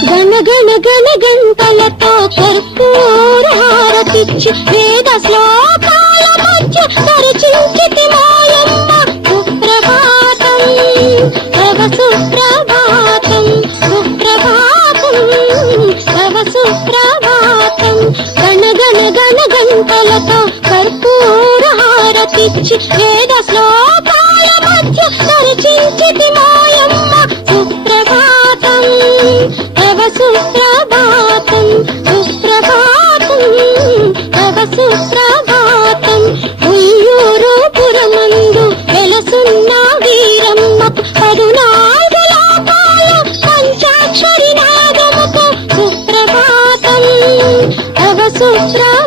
గణ గణ గణ గంటలతో కర్పూర హారతిచ్చి వేద శ్లోకాల మధ్య పరిచించితి మాయమ్మ సుప్రభాతం తవ సుప్రభాతం సుప్రభాతం తవ సుప్రభాతం గణ గణ గణ గంటలతో కర్పూర హారతిచ్చి వేద శ్లోకాల మధ్య పరిచించితి మాయమ్మ సుప్రభాతం తవ సుప్రభాతం సుప్రభాతం తవ సుప్రభాతం ఉయ్యూరు పురమందు వెలసున్న వీరమ్మకు 14 లోకాల పంచాక్షరి నాగముకు సుప్రభాతం తవ సుప్రభాతం